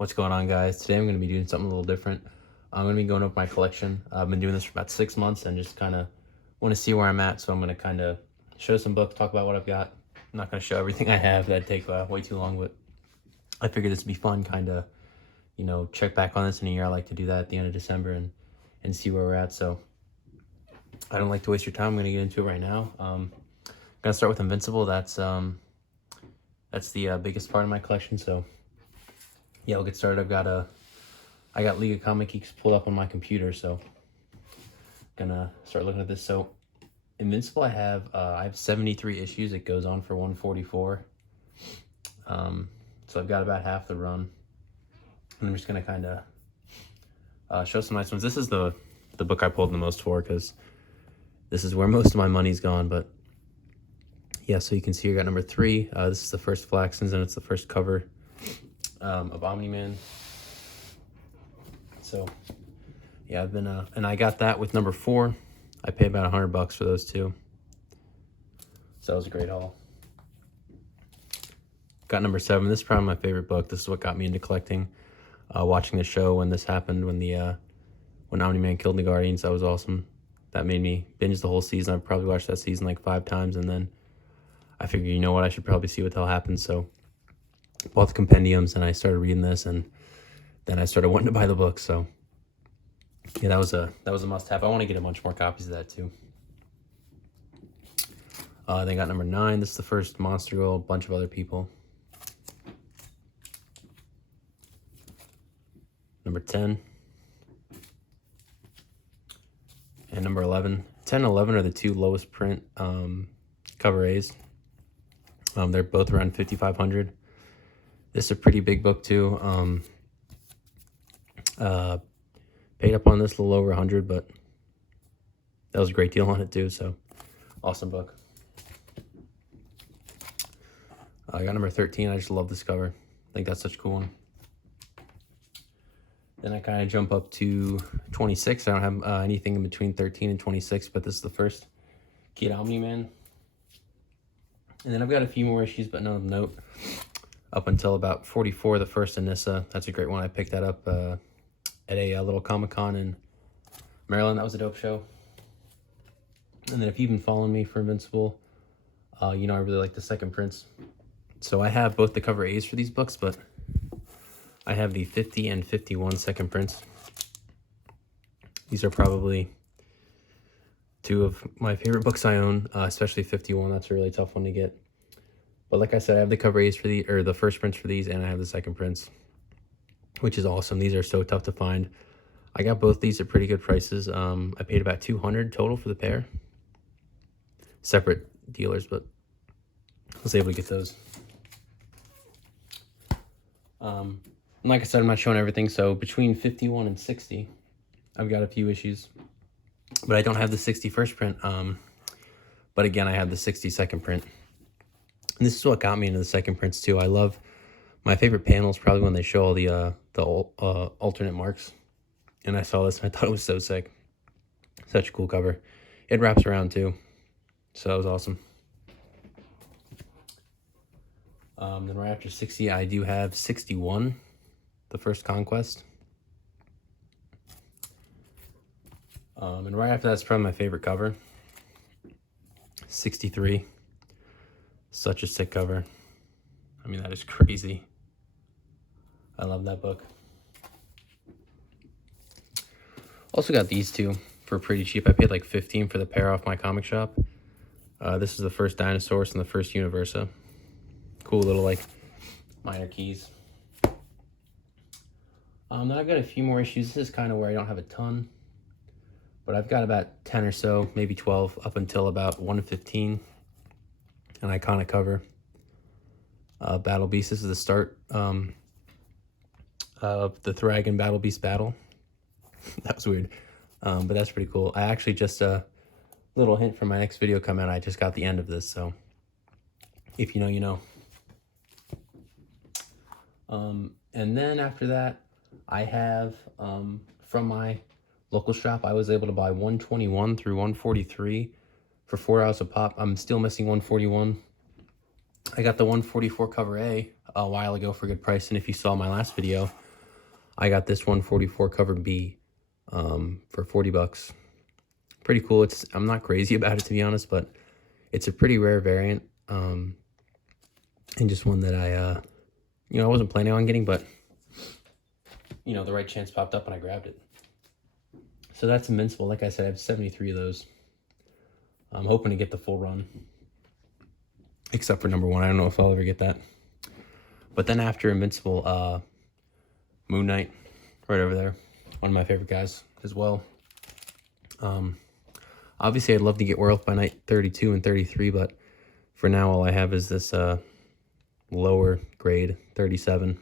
What's going on, guys? Today I'm going to be doing something a little different. I'm going to be going over my collection. I've been doing this for about 6 months and just kind of want to see where I'm at. So I'm going to kind of show some books, talk about what I've got. I'm not going to show everything I have. That'd take way too long, but I figured this would be fun, kind of, check back on this in a year. I like to do that at the end of December and see where we're at. So I don't like to waste your time. I'm going to get into it right now. I'm going to start with Invincible. That's the biggest part of my collection. So yeah, we'll get started. I got League of Comic Geeks pulled up on my computer, so gonna start looking at this. So Invincible, I have 73 issues. It goes on for 144. So I've got about half the run. And I'm just gonna kind of show some nice ones. This is the book I pulled the most for because this is where most of my money's gone. But yeah, so you can see I got number 3. This is the first Flaxens, and it's the first cover of Omni-Man. So yeah, I've been and I got that with number 4. I paid about $100 for those two, so that was a great haul. Got number 7. This is probably my favorite book. This is what got me into collecting. Watching the show when this happened, when Omni-Man killed the Guardians, that was awesome. That made me binge the whole season. I probably watched that season like 5 times, and then I figured, you know what, I should probably see what the hell happens. So bought the compendiums and I started reading this, and then I started wanting to buy the book. So yeah, that was a must-have. I want to get a bunch more copies of that too. Then got number 9. This is the first Monster Girl, a bunch of other people. Number 10. And number 11. 10 and 11 are the two lowest print cover A's. They're both around 5,500. This is a pretty big book too. Paid up on this a little over 100, but that was a great deal on it too. So awesome book. I got number 13. I just love this cover. I think that's such a cool one. Then I kind of jump up to 26. I don't have anything in between 13 and 26, but this is the first Kid Omni-Man. And then I've got a few more issues, but none of note. Up until about 44, the first Anissa. That's a great one. I picked that up at a little Comic-Con in Maryland. That was a dope show. And then if you've been following me for Invincible, I really like the second prints. So I have both the cover A's for these books, but I have the 50 and 51 second prints. These are probably 2 of my favorite books I own, especially 51. That's a really tough one to get. But like I said, I have the cover A's for the first prints for these, and I have the second prints, which is awesome. These are so tough to find. I got both these at pretty good prices. I paid about $200 total for the pair. Separate dealers, but I was able to get those. Like I said, I'm not showing everything, so between 51 and 60, I've got a few issues. But I don't have the 61st print. But again, I have the 62nd print. And this is what got me into the second prints too. I love, my favorite panel is probably when they show all the alternate marks. And I saw this and I thought it was so sick. Such a cool cover. It wraps around too, so that was awesome. Then right after 60, I do have 61, the first Conquest. And right after that's probably my favorite cover, 63. Such a sick cover. I mean, that is crazy. I love that book. Also got these two for pretty cheap. I paid like 15 for the pair off my comic shop. This is the first Dinosaurus and the first Universa. Cool little like minor keys. Then I've got a few more issues. This is kind of where I don't have a ton, but I've got about 10 or so, maybe 12, up until about 115. An iconic cover. Battle Beast. This is the start of the Thrag and Battle Beast battle. That was weird, but that's pretty cool. I actually just a little hint for my next video coming out. I just got the end of this, so if you know, you know. And then after that, I have from my local shop, I was able to buy 121 through 143 for $4 a pop. I'm still missing 141. I got the 144 cover A a while ago for a good price, and if you saw my last video, I got this 144 cover B for $40. Pretty cool. I'm not crazy about it, to be honest, but it's a pretty rare variant, and just one that I wasn't planning on getting, but the right chance popped up and I grabbed it. So that's Invincible. Like I said, I have 73 of those. I'm hoping to get the full run, except for number 1. I don't know if I'll ever get that. But then after Invincible, Moon Knight, right over there, one of my favorite guys as well. Obviously, I'd love to get Werewolf by Night 32 and 33, but for now, all I have is this lower grade 37.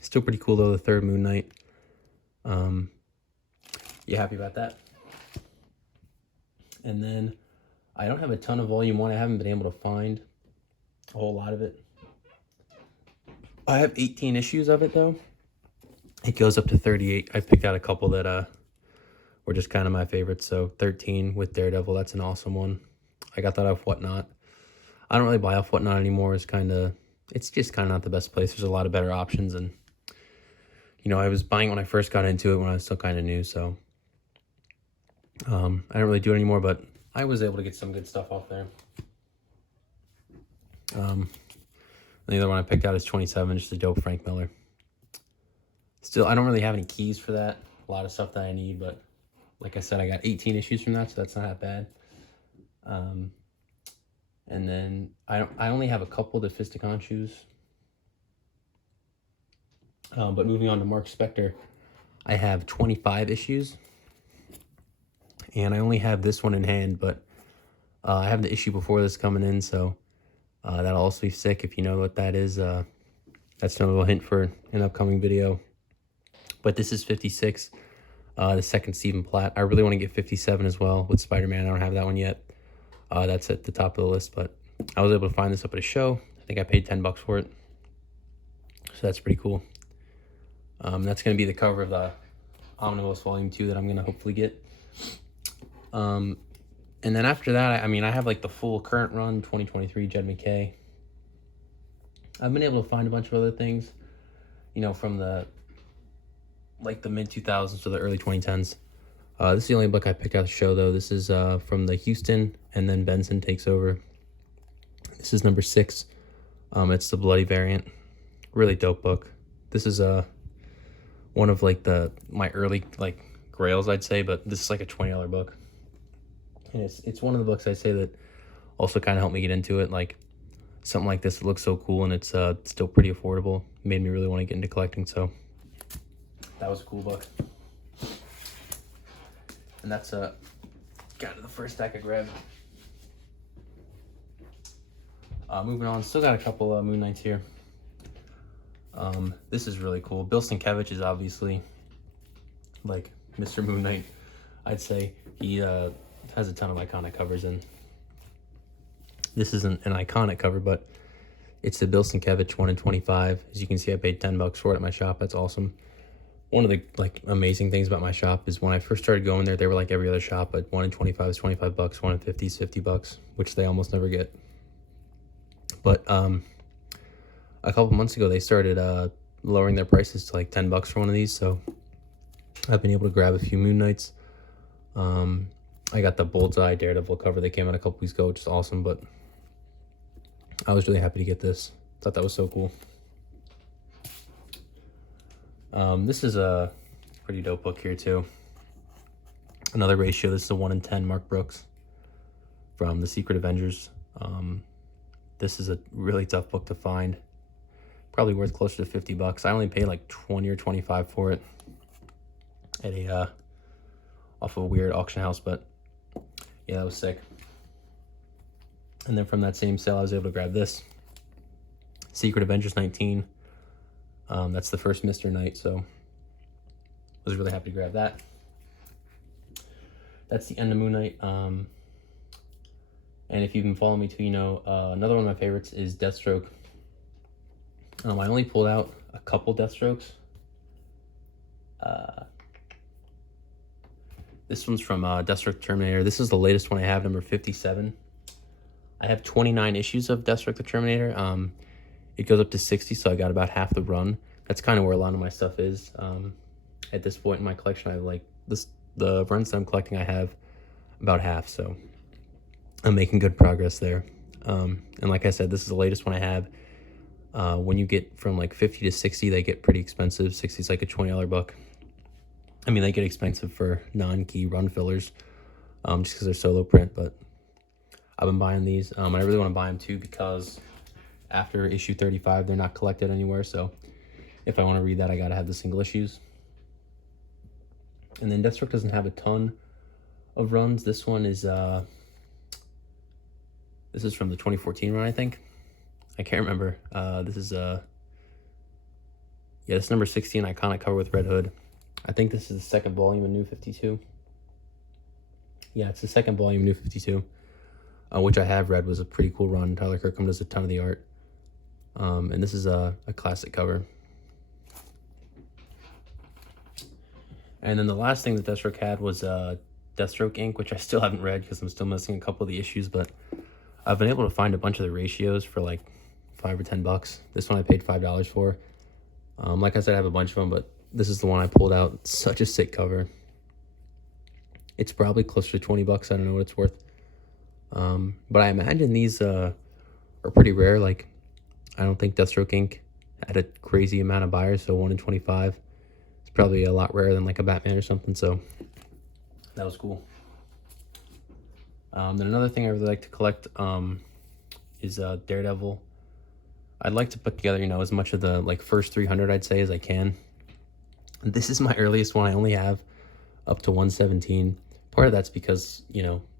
Still pretty cool, though, the third Moon Knight. You happy about that? And then I don't have a ton of Volume 1. I haven't been able to find a whole lot of it. I have 18 issues of it, though. It goes up to 38. I picked out a couple that were just kind of my favorites. So 13 with Daredevil, that's an awesome one. I got that off Whatnot. I don't really buy off Whatnot anymore. It's just kind of not the best place. There's a lot of better options, and I was buying when I first got into it when I was still kind of new, so I don't really do it anymore, but I was able to get some good stuff off there. The other one I picked out is 27, just a dope Frank Miller. Still, I don't really have any keys for that. A lot of stuff that I need, but like I said, I got 18 issues from that, so that's not that bad. And then I only have a couple of the Fisticon shoes. But moving on to Mark Spector, I have 25 issues. And I only have this one in hand, but I have the issue before this coming in, so that'll also be sick. If you know what that is, that's another little hint for an upcoming video. But this is 56, the second Stephen Platt. I really want to get 57 as well with Spider-Man. I don't have that one yet. That's at the top of the list, but I was able to find this up at a show. I think I paid $10 for it, so that's pretty cool. That's going to be the cover of the Omnibus Volume 2 that I'm going to hopefully get. And then after that, I have like the full current run, 2023 Jed McKay. I've been able to find a bunch of other things, from the mid-2000s to the early 2010s. This is the only book I picked out the show, though. This is from the Houston, and then Benson takes over. This is number 6. It's the Bloody variant. Really dope book. This is one of my early grails, I'd say, but this is like a $20 book. And it's one of the books I'd say that also kind of helped me get into it. Like something like this, it looks so cool, and it's still pretty affordable. It made me really want to get into collecting, so that was a cool book. And that's kind of the first stack I grabbed. Moving on, still got a couple Moon Knights here. This is really cool. Bill Sienkiewicz is obviously like Mr. Moon Knight. I'd say he has a ton of iconic covers, and this isn't an iconic cover, but it's the Bill Sienkiewicz 1 in 25. As you can see, I paid $10 for it at my shop. That's awesome. One of the amazing things about my shop is when I first started going there, they were like every other shop, but 1 in 25 is $25, 1 in 50 is $50, which they almost never get. But a couple months ago, they started lowering their prices to like $10 for one of these, so I've been able to grab a few Moon Knights. I got the Bullseye Daredevil cover that came out a couple weeks ago, which is awesome, but I was really happy to get this. Thought that was so cool. This is a pretty dope book here too. Another ratio. This is a 1 in 10 Mark Brooks from the Secret Avengers. This is a really tough book to find. Probably worth closer to $50. I only paid like 20 or 25 for it at a off of a weird auction house, but yeah, that was sick. And then from that same sale, I was able to grab this Secret Avengers 19. That's the first Mr. Knight, so I was really happy to grab that. That's the end of Moon Knight. And if you've been following me too, you know, another one of my favorites is Deathstroke. I only pulled out a couple Deathstrokes. This one's from Deathstroke Terminator. This is the latest one I have, number 57. I have 29 issues of Deathstroke the Terminator. It goes up to 60, so I got about half the run. that's kind of where a lot of my stuff is. At this point in my collection, I have like the runs that I'm collecting, I have about half, so I'm making good progress there. And like I said, this is the latest one I have. When you get from like 50 to 60, they get pretty expensive. 60 is like a $20 book. I mean, they get expensive for non-key run fillers, just because they're solo print, but I've been buying these. I really want to buy them too, because after issue 35, they're not collected anywhere, so if I want to read that, I gotta have the single issues. And then Deathstroke doesn't have a ton of runs. This one is from the 2014 run, I think. I can't remember. This is this is number 16, iconic cover with Red Hood. I think this is the second volume of New 52. Yeah, it's the second volume of New 52, which I have read, was a pretty cool run. Tyler Kirkham does a ton of the art. And this is a classic cover. And then the last thing that Deathstroke had was Deathstroke Inc., which I still haven't read because I'm still missing a couple of the issues, but I've been able to find a bunch of the ratios for like $5 or $10. This one I paid $5 for. Like I said, I have a bunch of them, but this is the one I pulled out. It's such a sick cover. It's probably closer to 20 bucks. I don't know what it's worth. But I imagine these are pretty rare. Like, I don't think Deathstroke Inc. had a crazy amount of buyers, so 1 in 25. It's probably a lot rarer than like a Batman or something, so that was cool. Then another thing I really like to collect is Daredevil. I'd like to put together, as much of the like first 300, I'd say, as I can. This is my earliest one. I only have up to 117. Part of that's because,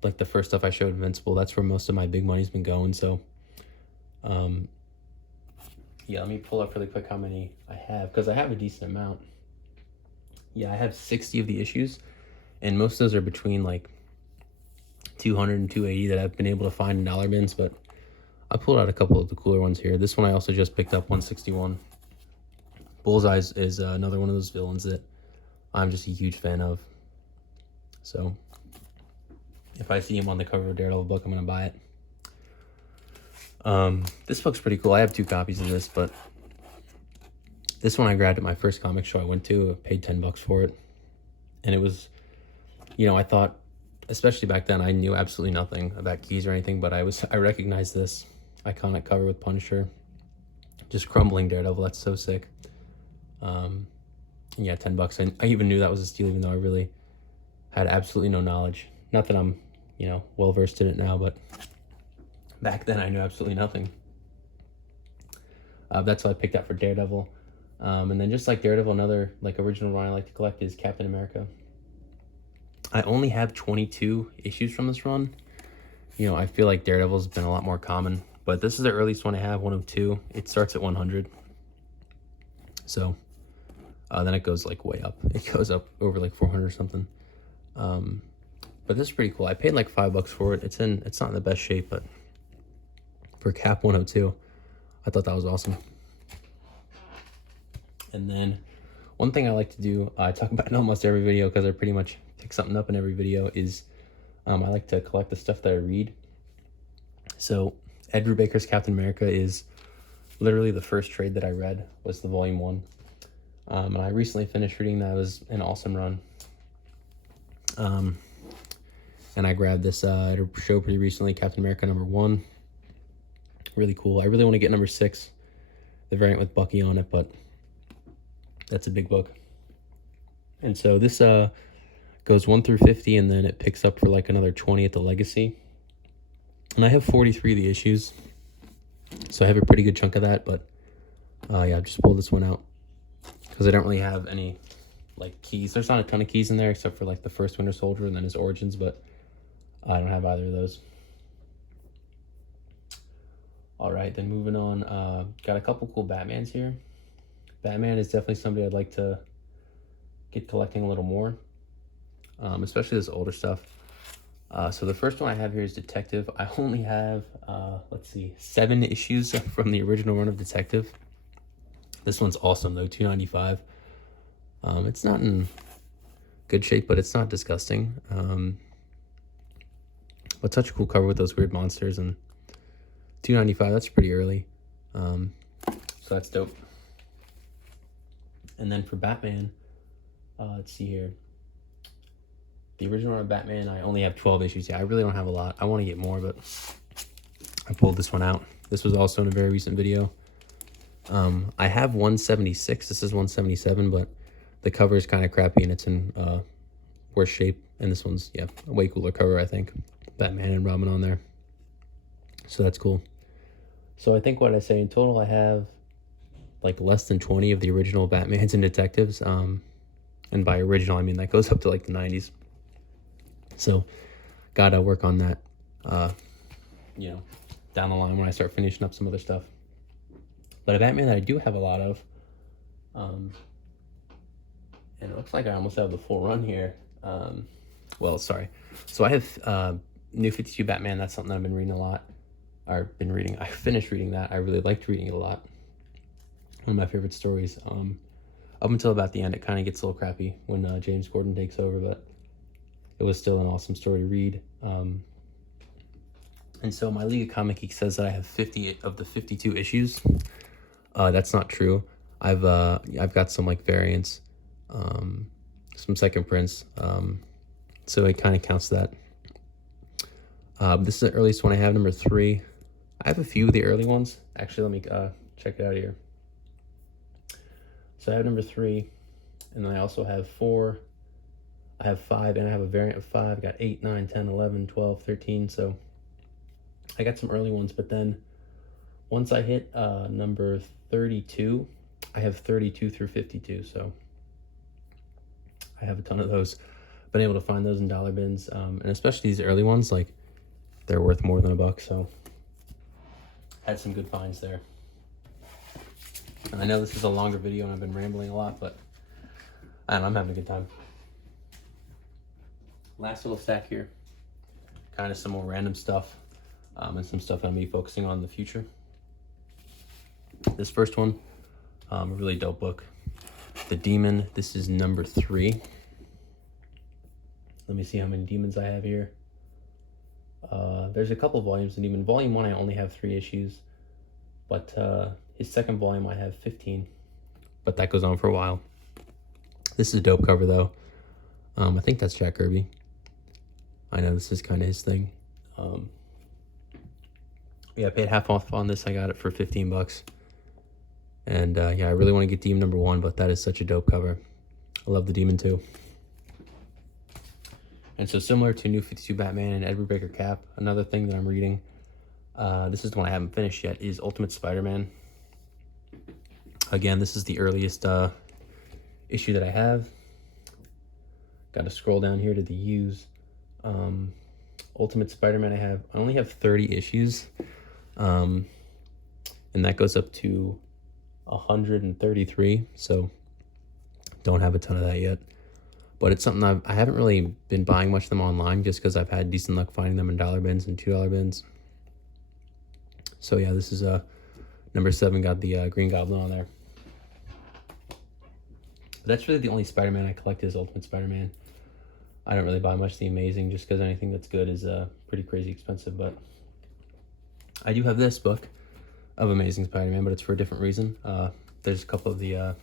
like the first stuff I showed, Invincible, that's where most of my big money's been going. So, yeah, let me pull up really quick how many I have, because I have a decent amount. Yeah, I have 60 of the issues, and most of those are between like 200 and 280 that I've been able to find in dollar bins, but I pulled out a couple of the cooler ones here. This one I also just picked up, 161. Bullseye is another one of those villains that I'm just a huge fan of. So if I see him on the cover of a Daredevil book, I'm going to buy it. This book's pretty cool. I have 2 copies of this, but this one I grabbed at my first comic show I went to. I paid $10 for it. And it was, I thought, especially back then, I knew absolutely nothing about keys or anything, but I recognized this iconic cover with Punisher. Just crumbling Daredevil. That's so sick. Yeah, $10. And I even knew that was a steal, even though I really had absolutely no knowledge. Not that I'm, well versed in it now, but back then I knew absolutely nothing. That's what I picked out for Daredevil. And then just like Daredevil, another like original run I like to collect is Captain America. I only have 22 issues from this run. I feel like Daredevil's been a lot more common, but this is the earliest one I have, 102. It starts at 100. So then it goes like way up. It goes up over like 400 or something. But this is pretty cool. I paid like $5 for it. It's not in the best shape, but for Cap 102, I thought that was awesome. And then one thing I like to do, I talk about in almost every video because I pretty much pick something up in every video, is I like to collect the stuff that I read. So Ed Brubaker's Captain America is literally the first trade that I read, was the volume 1. And I recently finished reading that. It was an awesome run. And I grabbed this at a show pretty recently, Captain America number 1. Really cool. I really want to get number 6, the variant with Bucky on it, but that's a big book. And so this goes 1 through 50, and then it picks up for like another 20 at the Legacy. And I have 43 of the issues, so I have a pretty good chunk of that. But yeah, I've just pulled this one out because I don't really have any like keys. There's not a ton of keys in there except for like the first Winter Soldier and then his Origins, but I don't have either of those. All right, then moving on. Got a couple cool Batmans here. Batman is definitely somebody I'd like to get collecting a little more, especially this older stuff. So the first one I have here is Detective. I only have, 7 issues from the original run of Detective. This one's awesome though, $2.95. It's not in good shape, but it's not disgusting. But such a cool cover with those weird monsters, and $2.95, that's pretty early. So that's dope. And then for Batman, let's see here. The original run of Batman, I only have 12 issues. Yeah, I really don't have a lot. I want to get more, but I pulled this one out. This was also in a very recent video. I have 176. This is 177, but the cover is kind of crappy and it's in worse shape. And this one's, yeah, a way cooler cover, I think. Batman and Robin on there. So that's cool. So I think what I say in total, I have like less than 20 of the original Batmans and Detectives. And by original, I mean that goes up to like the 90s. So gotta work on that, you know, down the line when I start finishing up some other stuff. But a Batman that I do have a lot of, and it looks like I almost have the full run here. Well, sorry. So I have New 52 Batman. That's something I've been reading a lot. Or been reading. I finished reading that. I really liked reading it a lot. One of my favorite stories. Up until about the end, it kind of gets a little crappy when James Gordon takes over, but it was still an awesome story to read. And so my League of Comic Geek says that I have 50 of the 52 issues. That's not true. I've got some like variants, some second prints. So it kind of counts that. This is the earliest one I have, number 3. I have a few of the early ones. Actually, let me check it out here. So I have number 3, and then I also have 4. I have 5, and I have a variant of 5. I got 8, 9, 10, 11, 12, 13. So I got some early ones, but then once I hit number 32, I have 32 through 52. So I have a ton of those. Been able to find those in dollar bins, and especially these early ones, like they're worth more than $1. So had some good finds there. And I know this is a longer video and I've been rambling a lot, but I'm having a good time. Last little stack here, kind of some more random stuff, and some stuff I'm gonna be focusing on in the future. This first one, a really dope book, The Demon. This is number 3. Let me see how many demons I have here. There's a couple volumes of Demon. Volume 1, I only have 3 issues, but his second volume, I have 15, but that goes on for a while. This is a dope cover, though. I think that's Jack Kirby. I know this is kind of his thing. Yeah, I paid half off on this. I got it for 15 bucks. And yeah, I really want to get Demon number 1, but that is such a dope cover. I love the Demon too. And so similar to New 52 Batman and Edward Baker Cap, another thing that I'm reading, this is the one I haven't finished yet, is Ultimate Spider-Man. Again, this is the earliest issue that I have. Got to scroll down here to the U's. Ultimate Spider-Man, I only have 30 issues. And that goes up to 133, so don't have a ton of that yet. But it's something I haven't really been buying much of them online, just because I've had decent luck finding them in dollar bins and $2 bins. So yeah, this is number 7, got the Green Goblin on there. But that's really the only Spider-Man I collect is Ultimate Spider-Man. I don't really buy much of the Amazing, just because anything that's good is pretty crazy expensive. But I do have this book of Amazing Spider-Man, but it's for a different reason. There's a couple of the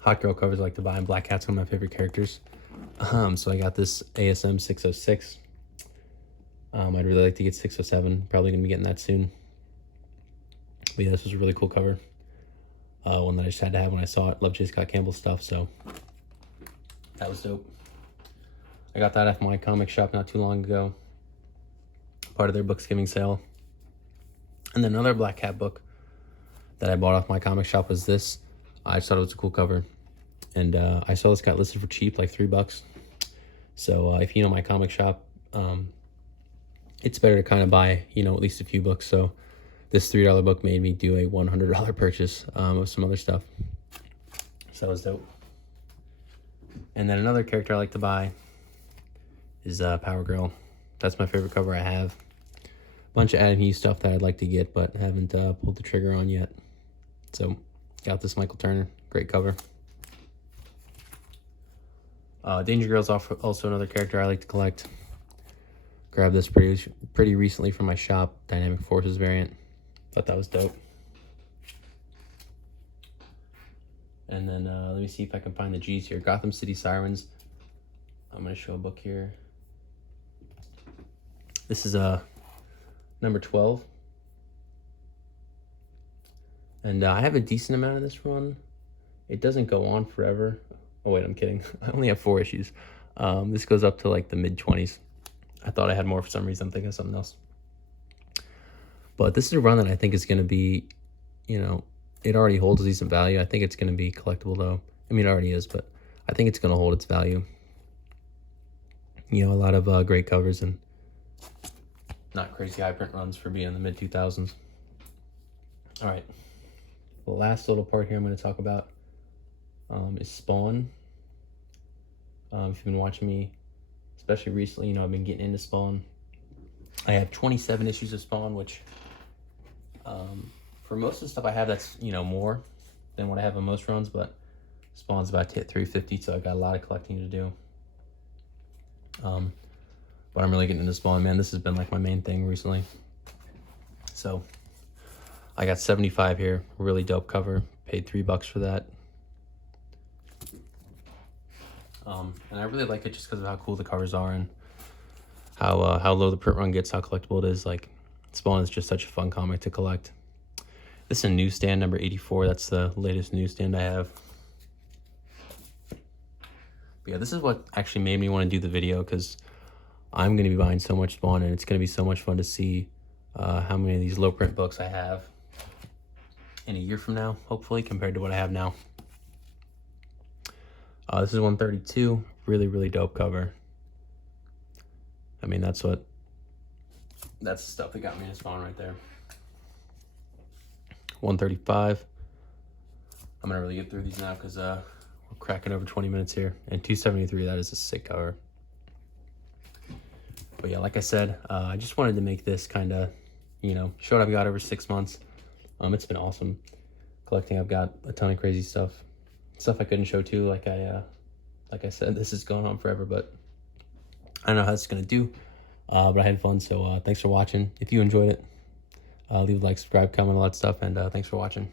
Hot Girl covers I like to buy, and Black Cat's one of my favorite characters. So I got this ASM 606. I'd really like to get 607. Probably going to be getting that soon. But yeah, this was a really cool cover. One that I just had to have when I saw it. Love J. Scott Campbell stuff, so that was dope. I got that off my comic shop not too long ago. Part of their Booksgiving sale. And then another Black Cat book that I bought off my comic shop was this. I just thought it was a cool cover. And I saw this got listed for cheap, like $3. So if you know my comic shop, it's better to kind of buy, you know, at least a few books. So this $3 book made me do a $100 purchase of some other stuff. So that was dope. And then another character I like to buy is Power Girl. That's my favorite cover I have. Bunch of Adam Hughes stuff that I'd like to get, but haven't pulled the trigger on yet. So got this Michael Turner, great cover. Danger Girl's also another character I like to collect. Grabbed this pretty recently from my shop, Dynamic Forces variant. Thought that was dope. And then let me see if I can find the G's here. Gotham City Sirens. I'm going to show a book here. This is number 12. And I have a decent amount of this run. It doesn't go on forever. Oh wait, I'm kidding. I only have 4 issues. This goes up to like the mid-20s. I thought I had more for some reason. I'm thinking of something else. But this is a run that I think is going to be, you know, it already holds decent value. I think it's going to be collectible though. I mean, it already is, but I think it's going to hold its value. You know, a lot of great covers and not crazy high print runs for being in the mid-2000s. All right. The last little part here I'm going to talk about is Spawn. If you've been watching me, especially recently, you know, I've been getting into Spawn. I have 27 issues of Spawn, which for most of the stuff I have, that's, you know, more than what I have in most runs, but Spawn's about to hit 350, so I got a lot of collecting to do. But I'm really getting into Spawn, man. This has been like my main thing recently. So I got 75 here, really dope cover. Paid $3 for that. And I really like it just because of how cool the covers are and how low the print run gets, how collectible it is. Like, Spawn is just such a fun comic to collect. This is a newsstand number 84. That's the latest newsstand I have. But yeah, this is what actually made me want to do the video, because I'm going to be buying so much Spawn, and it's going to be so much fun to see how many of these low print books I have in a year from now, hopefully, compared to what I have now. This is 132. Really, really dope cover. I mean, that's the stuff that got me to Spawn right there. 135. I'm gonna really get through these now because we're cracking over 20 minutes here. And 273, that is a sick cover. But yeah, like I said, I just wanted to make this kind of, you know, show what I've got over 6 months. It's been awesome collecting. I've got a ton of crazy stuff I couldn't show too. Like I said, this is going on forever, but I don't know how it's gonna do. But I had fun, so thanks for watching. If you enjoyed it, leave a like, subscribe, comment, all that stuff, and thanks for watching.